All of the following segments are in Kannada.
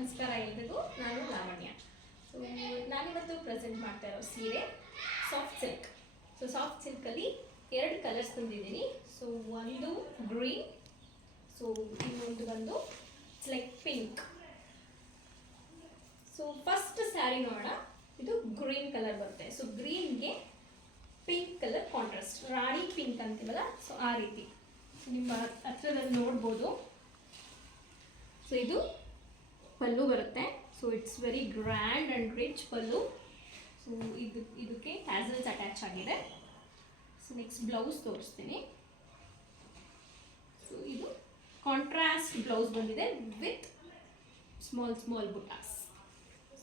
ನಮಸ್ಕಾರ ಎಲ್ರಿಗೂ. ನಾನು ಲಾವಣ್ಯ. ಸೊ ನಾನಿವತ್ತು ಪ್ರೆಸೆಂಟ್ ಮಾಡ್ತಾ ಇರೋ ಸೀರೆ ಸಾಫ್ಟ್ ಸಿಲ್ಕ್. ಸೊ ಸಾಫ್ಟ್ ಸಿಲ್ಕಲ್ಲಿ 2 ಕಲರ್ಸ್ ತಂದಿದ್ದೀನಿ. ಸೊ ಒಂದು ಗ್ರೀನ್, ಸೊ ಇನ್ನೊಂದು ಬಂದು like pink. So first sari ನೋಡೋಣ. ಇದು ಗ್ರೀನ್ ಕಲರ್ ಬರುತ್ತೆ. ಸೊ ಗ್ರೀನ್ಗೆ ಪಿಂಕ್ ಕಲರ್ ಕಾಂಟ್ರಾಸ್ಟ್, ರಾಣಿ ಪಿಂಕ್ ಅಂತೀವಲ್ಲ, ಸೊ ಆ ರೀತಿ ನಿಮ್ಮ ಹತ್ರದಲ್ಲಿ ನೋಡ್ಬೋದು. ಸೊ ಇದು ಪಲ್ಲು ಬರುತ್ತೆ. So it's very grand and rich pallu. So ಇದಕ್ಕೆ ಟ್ಯಾಸಲ್ಸ್ ಅಟ್ಯಾಚ್ ಆಗಿದೆ. ಸೊ ನೆಕ್ಸ್ಟ್ ಬ್ಲೌಸ್ ತೋರಿಸ್ತೀನಿ. ಸೊ ಇದು ಕಾಂಟ್ರಾಸ್ಟ್ ಬ್ಲೌಸ್ ಬಂದಿದೆ with small butas.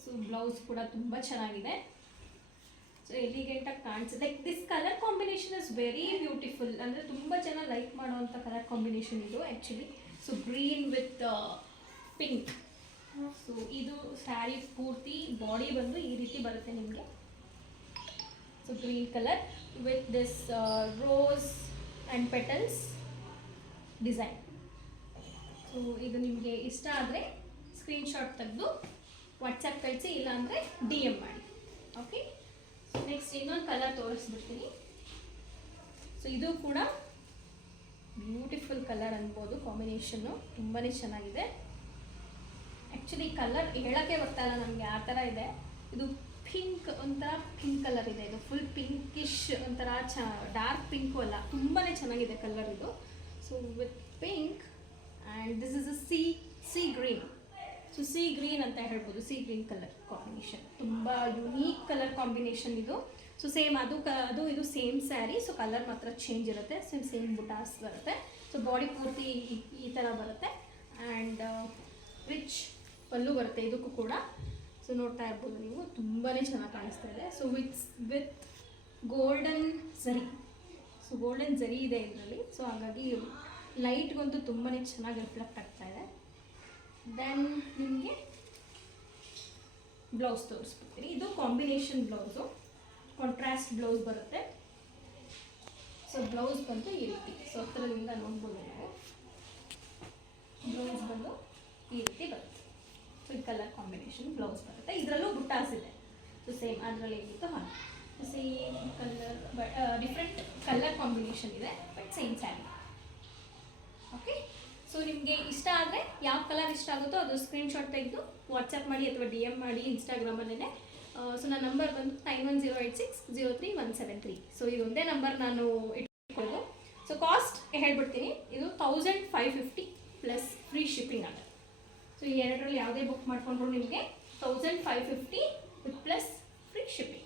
So blouse ಕೂಡ ತುಂಬ ಚೆನ್ನಾಗಿದೆ. ಸೊ ಎಲಿಗೆಂಟಾಗಿ ಕಾಣಿಸುತ್ತೆ. Like this colour combination is very beautiful. ಅಂದರೆ ತುಂಬ ಜನ ಲೈಕ್ ಮಾಡುವಂಥ ಕಲರ್ ಕಾಂಬಿನೇಷನ್ ಇದು actually. So green with pink. So ಇದು ಸ್ಯಾರಿ ಪೂರ್ತಿ ಬಾಡಿ ಬಂದು ಈ ರೀತಿ ಬರುತ್ತೆ ನಿಮಗೆ. So green colour with this rose and petals design. So ಇದು ನಿಮಗೆ ಇಷ್ಟ ಆದರೆ ಸ್ಕ್ರೀನ್ಶಾಟ್ ತೆಗೆದು ವಾಟ್ಸಪ್ ಕಳಿಸಿ, ಇಲ್ಲಾಂದರೆ DM ಮಾಡಿ. ಓಕೆ. ಸೊ ನೆಕ್ಸ್ಟ್ ಇನ್ನೊಂದು ಕಲರ್ ತೋರಿಸ್ಬಿಡ್ತೀನಿ. ಸೊ ಇದು ಕೂಡ ಬ್ಯೂಟಿಫುಲ್ ಕಲರ್ ಅನ್ಬೋದು. ಕಾಂಬಿನೇಷನ್ನು ತುಂಬಾ ಚೆನ್ನಾಗಿದೆ. ಆ್ಯಕ್ಚುಲಿ ಕಲರ್ ಹೇಳೋಕ್ಕೆ ಬರ್ತಾ ಇಲ್ಲ ನಮಗೆ, ಆ ಥರ ಇದೆ. ಇದು ಪಿಂಕ್, ಒಂಥರ ಪಿಂಕ್ ಕಲರ್ ಇದೆ. ಇದು ಫುಲ್ ಪಿಂಕಿಶ್, ಒಂಥರ ಡಾರ್ಕ್ ಪಿಂಕು ಅಲ್ಲ, ತುಂಬಾ ಚೆನ್ನಾಗಿದೆ ಕಲರ್ ಇದು. So with pink and this is a C green. So C green ಅಂತ ಹೇಳ್ಬೋದು. ಸಿ ಗ್ರೀನ್ ಕಲರ್ ಕಾಂಬಿನೇಷನ್ ತುಂಬ ಯುನೀಕ್ ಕಲರ್ ಕಾಂಬಿನೇಷನ್ ಇದು. ಸೊ ಸೇಮ್ ಅದು ಇದು ಸೇಮ್ ಸ್ಯಾರಿ. ಸೊ ಕಲರ್ ಮಾತ್ರ ಚೇಂಜ್ ಇರುತ್ತೆ. ಸೇಮ್ ಬುಟಾಸ್ ಬರುತ್ತೆ. ಸೊ ಬಾಡಿ ಪೂರ್ತಿ ಈ ಥರ ಬರುತ್ತೆ ಆ್ಯಂಡ್ ರಿಚ್ ಪಲ್ಲು ಬರುತ್ತೆ ಇದಕ್ಕೂ ಕೂಡ. ಸೊ ನೋಡ್ತಾ ಇರ್ಬೋದು ನೀವು, ತುಂಬಾ ಚೆನ್ನಾಗಿ ಕಾಣಿಸ್ತಾ ಇದೆ. So with golden zari. So golden zari ಇದೆ ಇದರಲ್ಲಿ. ಸೊ ಹಾಗಾಗಿ ಲೈಟ್ಗಂತೂ ತುಂಬಾ ಚೆನ್ನಾಗಿ ರಿಫ್ಲೆಕ್ಟ್ ಆಗ್ತಾ ಇದೆ. ದೆನ್ ನಿಮಗೆ ಬ್ಲೌಸ್ ತೋರಿಸ್ಬಿಡ್ತೀನಿ. ಇದು ಕಾಂಬಿನೇಷನ್ ಬ್ಲೌಸು, ಕಾಂಟ್ರಾಸ್ಟ್ ಬ್ಲೌಸ್ ಬರುತ್ತೆ. ಸೊ ಬ್ಲೌಸ್ ಬಂದು ಈ ರೀತಿ. ಸೊ ಹತ್ರದಿಂದ ನೋಡ್ಬೋದು ನೀವು, ಬ್ಲೌಸ್ ಬಂದು ಈ ರೀತಿ ಬರುತ್ತೆ. ಸೊ ಈ ಕಲರ್ ಕಾಂಬಿನೇಷನ್ ಬ್ಲೌಸ್ ಬರುತ್ತೆ. ಇದರಲ್ಲೂ ಬುಟ್ಟಾಸ್ ಇದೆ. ಸೊ ಸೇಮ್ ಅದರಲ್ಲಿ ಏನಿತ್ತು ಹಾಗೆ same colour, but different colour combination ಇದೆ, but same sari. Okay. So ನಿಮಗೆ ಇಷ್ಟ ಆದರೆ ಯಾವ ಕಲರ್ ಇಷ್ಟ ಆಗುತ್ತೋ ಅದು ಸ್ಕ್ರೀನ್ಶಾಟ್ ತೆಗೆದು ವಾಟ್ಸಪ್ ಮಾಡಿ ಅಥವಾ DM ಮಾಡಿ ಇನ್ಸ್ಟಾಗ್ರಾಮಲ್ಲೇ. ಸೊ ನನ್ನ ನಂಬರ್ ಬಂದು 9108603173. ಸೊ ಇದೊಂದೇ ನಂಬರ್ ನಾನು ಇಟ್ಕೊಳ್ಳೋದು. ಸೊ ಕಾಸ್ಟ್ ಹೇಳ್ಬಿಡ್ತೀನಿ. ಇದು 1550 ಪ್ಲಸ್ ಫ್ರೀ ಶಿಪ್ಪಿಂಗ್ ಆಗುತ್ತೆ. ಸೊ ಈ ಎರಡರಲ್ಲಿ ಯಾವುದೇ ಬುಕ್ ಮಾಡಿಕೊಂಡ್ರು ನಿಮಗೆ 1550 ವಿತ್ ಪ್ಲಸ್ ಫ್ರೀ ಶಿಪ್ಪಿಂಗ್.